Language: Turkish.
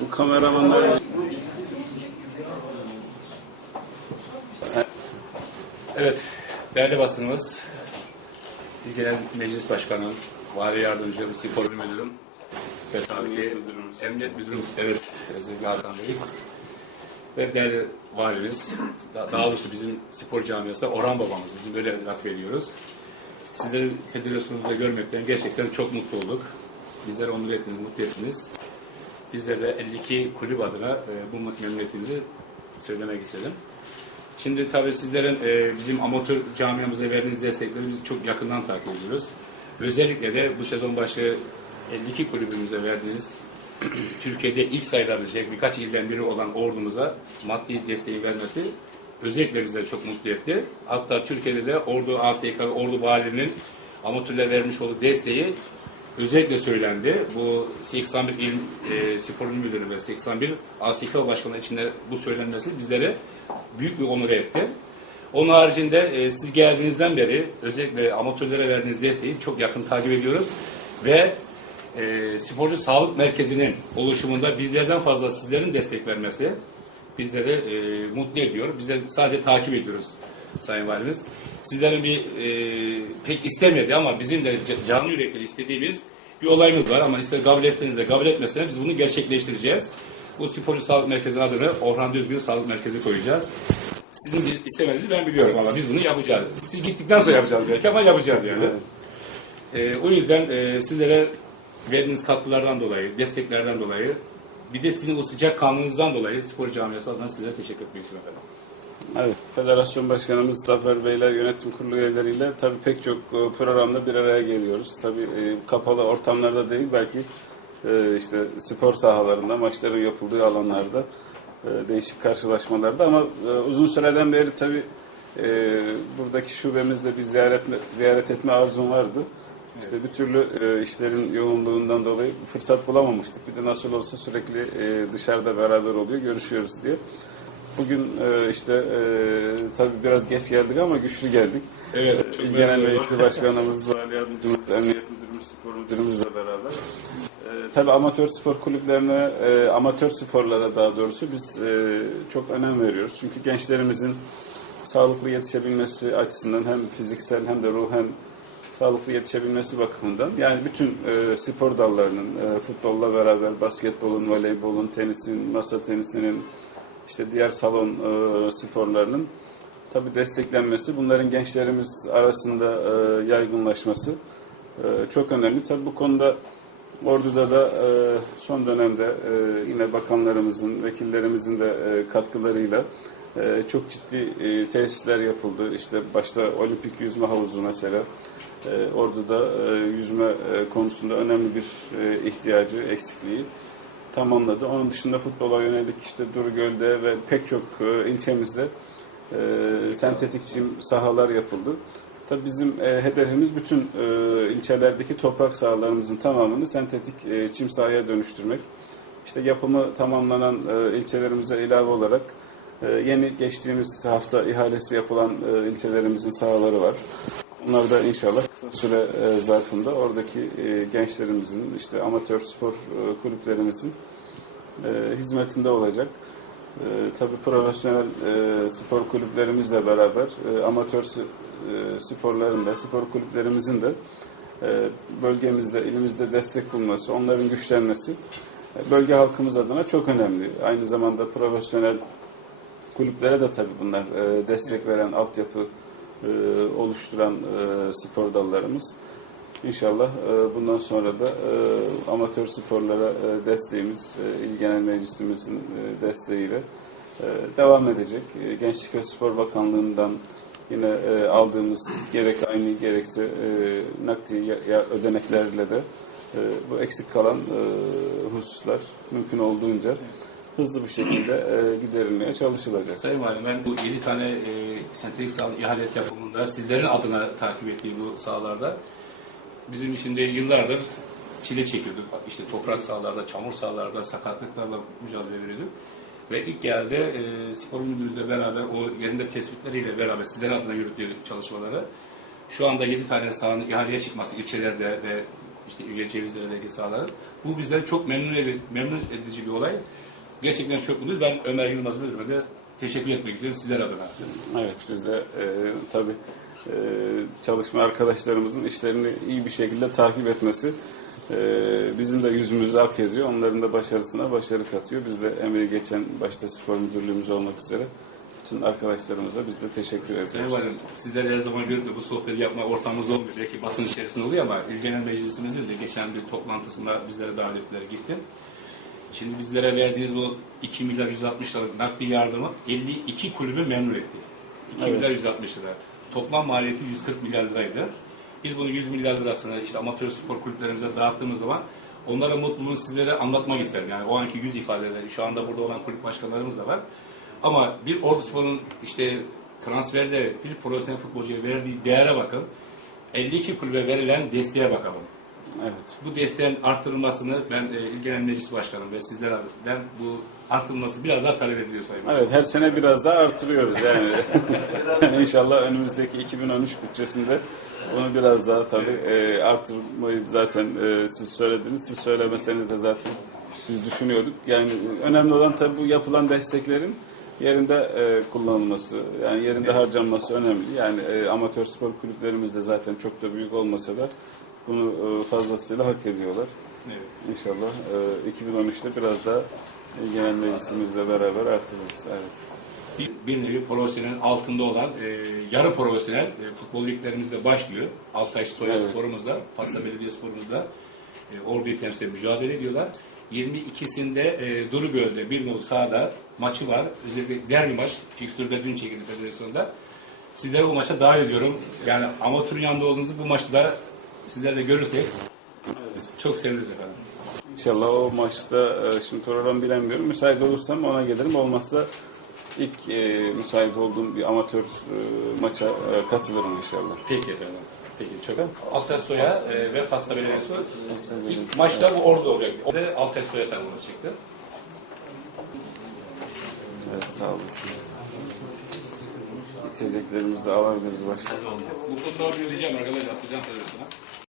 Bu kameramanlar Evet, değerli basınımız, genel meclis başkanı, vali yardımcı, spor müdürüm ve tabii ki emniyet müdürüm, evet, Ezgi Hakan Bey. Ve değerli valimiz, da- daha doğrusu bizim spor camiasında Orhan babamız, bizim böyle laf veriyoruz. Sizleri federasyonumuzda görmekten gerçekten çok mutlu olduk. Bizleri onur ettiniz, mutlu ettiniz. Bizler de 52 kulüp adına e, bu memnuniyetimizi söylemek istedim. Şimdi tabii sizlerin e, bizim amatör camiamıza verdiğiniz destekleri biz çok yakından takip ediyoruz. Özellikle de bu sezon başı 52 kulübümüze verdiğiniz Türkiye'de ilk sayılabilecek birkaç ilden biri olan ordumuza maddi desteği vermesi özellikle bizleri çok mutlu etti. Hatta Türkiye'de de Ordu ASK, Ordu Valiliğinin amatörlere vermiş olduğu desteği özellikle söylendi. Bu 81 il e, spor müdürü ve 81 ASK başkanı içinde bu söylenmesi bizlere büyük bir onur etti. Onun haricinde e, siz geldiğinizden beri özellikle amatörlere verdiğiniz desteği çok yakın takip ediyoruz ve e, sporcu sağlık merkezinin oluşumunda bizlerden fazla sizlerin destek vermesi bizleri e, mutlu ediyor. Biz de sadece takip ediyoruz Sayın Valimiz. Sizlerin bir e, pek istemedi ama bizim de ca- canı yürekli istediğimiz bir olayımız var ama ister kabul etseniz de kabul etmeseniz biz bunu gerçekleştireceğiz. Bu sporcu sağlık merkezi adını Orhan Düzgün Sağlık Merkezi koyacağız. Sizin bir istemenizi ben biliyorum ama biz bunu yapacağız. Siz gittikten sonra yapacağız belki ama yapacağız yani. E, o yüzden e, sizlere verdiğiniz katkılardan dolayı, desteklerden dolayı bir de sizin o sıcak kanlınızdan dolayı spor camiası adına size teşekkür etmek istiyorum efendim. Evet, Federasyon Başkanımız Zafer Bey'le yönetim kurulu üyeleriyle tabii pek çok e, programda bir araya geliyoruz. Tabii e, kapalı ortamlarda değil belki e, işte spor sahalarında, maçların yapıldığı alanlarda değişik karşılaşmalarda ama uzun süreden beri tabii buradaki şubemizde bir ziyaret ziyaret etme arzum vardı. İşte bir türlü e, işlerin yoğunluğundan dolayı fırsat bulamamıştık. Bir de nasıl olsa sürekli e, dışarıda beraber oluyor, görüşüyoruz diye. Bugün e, işte e, tabii biraz geç geldik ama güçlü geldik. Evet, E, Genel. Meclisi Başkanımız, Vali Yardımcımız, Emniyet Müdürümüz, Spor Müdürümüzle beraber. E, tabii amatör spor kulüplerine, e, amatör sporlara daha doğrusu biz e, çok önem veriyoruz. Çünkü gençlerimizin sağlıklı yetişebilmesi açısından hem fiziksel hem de ruhen sağlıklı yetişebilmesi bakımından yani bütün e, spor dallarının e, futbolla beraber basketbolun, voleybolun, tenisin, masa tenisinin işte diğer salon e, sporlarının tabi desteklenmesi, bunların gençlerimiz arasında e, yaygınlaşması e, çok önemli. Tabi bu konuda Ordu'da da e, son dönemde e, yine bakanlarımızın, vekillerimizin de e, katkılarıyla e, çok ciddi e, tesisler yapıldı. İşte başta olimpik yüzme havuzu mesela e, Ordu'da e, yüzme e, konusunda önemli bir ihtiyacı, eksikliği tamamladı. Onun dışında futbola yönelik işte Durgöl'de ve pek çok ilçemizde sentetik çim sahalar yapıldı. Tabii bizim hedefimiz bütün ilçelerdeki toprak sahalarımızın tamamını sentetik çim sahaya dönüştürmek. İşte yapımı tamamlanan ilçelerimize ilave olarak yeni geçtiğimiz hafta ihalesi yapılan e, ilçelerimizin sahaları var. Bunlar da inşallah kısa süre e, zarfında oradaki e, gençlerimizin, işte amatör spor kulüplerimizin hizmetinde olacak. Tabii profesyonel spor kulüplerimizle beraber amatör sporların da, spor kulüplerimizin de bölgemizde, ilimizde destek bulması, onların güçlenmesi bölge halkımız adına çok önemli. Aynı zamanda profesyonel kulüplere de tabii bunlar e, destek veren, altyapı e, oluşturan e, spor dallarımız. İnşallah e, bundan sonra da e, amatör sporlara e, desteğimiz, e, İl Genel Meclisimizin e, desteğiyle e, devam edecek. E, Gençlik ve Spor Bakanlığı'ndan yine e, aldığımız gerek aynı gerekse e, nakdi ödeneklerle de e, bu eksik kalan e, hususlar mümkün olduğunca hızlı bir şekilde e, giderilmeye çalışılacak. Sayın Valim ben bu 7 tane e, sentetik sağlık ihalesi yapımında sizlerin adına takip ettiği bu sahalarda bizim şimdi yıllardır çile çekiyorduk. İşte toprak sahalarda, çamur sahalarda, sakatlıklarla mücadele veriyorduk. Ve ilk geldi e, spor müdürümüzle beraber o yerinde tespitleriyle beraber sizlerin adına yürüttüğü çalışmaları şu anda 7 tane sahanın ihaleye çıkması ilçelerde ve işte Üye Cevizler'deki sahaların bu bizleri çok memnun, ed- memnun edici bir olay. Gerçekten çok mutluyuz. Ben Ömer Yılmaz Müdürüme de teşekkür etmek istiyorum sizler adına. Evet biz de e, tabii e, çalışma arkadaşlarımızın işlerini iyi bir şekilde takip etmesi e, bizim de yüzümüzü hak ediyor. Onların da başarısına başarı katıyor. Biz de emeği geçen başta spor müdürlüğümüz olmak üzere bütün arkadaşlarımıza biz de teşekkür Sayın ediyoruz. Valim, sizler her zaman görüp de bu sohbeti yapma ortamımız olmuyor. Belki basın içerisinde oluyor ama İl Genel Meclisimizin de geçen bir toplantısında bizlere davet ettiler gittim. Şimdi bizlere verdiğiniz o 2 milyar 160 liralık nakdi yardımı 52 kulübü memnun etti. 2 Evet. milyar 160 lira. Toplam maliyeti 140 milyar liraydı. Biz bunu 100 milyar lirasını işte amatör spor kulüplerimize dağıttığımız zaman onlara mutluluğunu sizlere anlatmak isterim. Yani o anki yüz ifadeleri, şu anda burada olan kulüp başkanlarımız da var. Ama bir Ordu Spor'un işte transferde bir profesyonel futbolcuya verdiği değere bakın. 52 kulübe verilen desteğe bakalım. Evet. Bu desteğin artırılmasını ben e, İl Genel Meclis Başkanım ve sizlerden bu artırılması biraz daha talep ediyor Sayın. Evet her sene biraz daha artırıyoruz yani. İnşallah önümüzdeki 2013 bütçesinde bunu biraz daha tabii e, artırmayı zaten e, siz söylediniz. Siz söylemeseniz de zaten biz düşünüyorduk. Yani önemli olan tabii bu yapılan desteklerin yerinde e, kullanılması, yani yerinde harcanması önemli. Yani e, amatör spor kulüplerimiz de zaten çok da büyük olmasa da bunu e, fazlasıyla hak ediyorlar. Evet. İnşallah e, 2013'te biraz daha e, genel meclisimizle beraber artırırız. Evet. bir, bir nevi profesyonel altında olan e, yarı profesyonel e, futbol liglerimizde başlıyor. Alsaç Soya Evet. sporumuzda, Pasta Belediye sporumuzda e, Ordu'yu temsil mücadele ediyorlar. 22'sinde e, Durugöl'de bir nolu sahada maçı var. Özellikle derbi maç. Fikstürde dün çekildi federasyonda. Sizleri o maça dahil ediyorum. Yani amatörün yanında olduğunuzu bu maçta da sizler de görürsek çok seviniriz efendim. İnşallah o maçta e, şimdi program bilemiyorum. Müsait olursam ona gelirim. Olmazsa ilk e, müsait olduğum bir amatör e, maça e, katılırım inşallah. Peki efendim. Peki çok. Altesoy'a e, ve Pasta Belediyesi ilk maçta bu orada olacak. O da Altesoy'a tanımını çıktı. Evet sağ olasınız. İçeceklerimizi alabiliriz başka. Bu fotoğrafı yollayacağım arkadaşlar. Sıcak televizyona.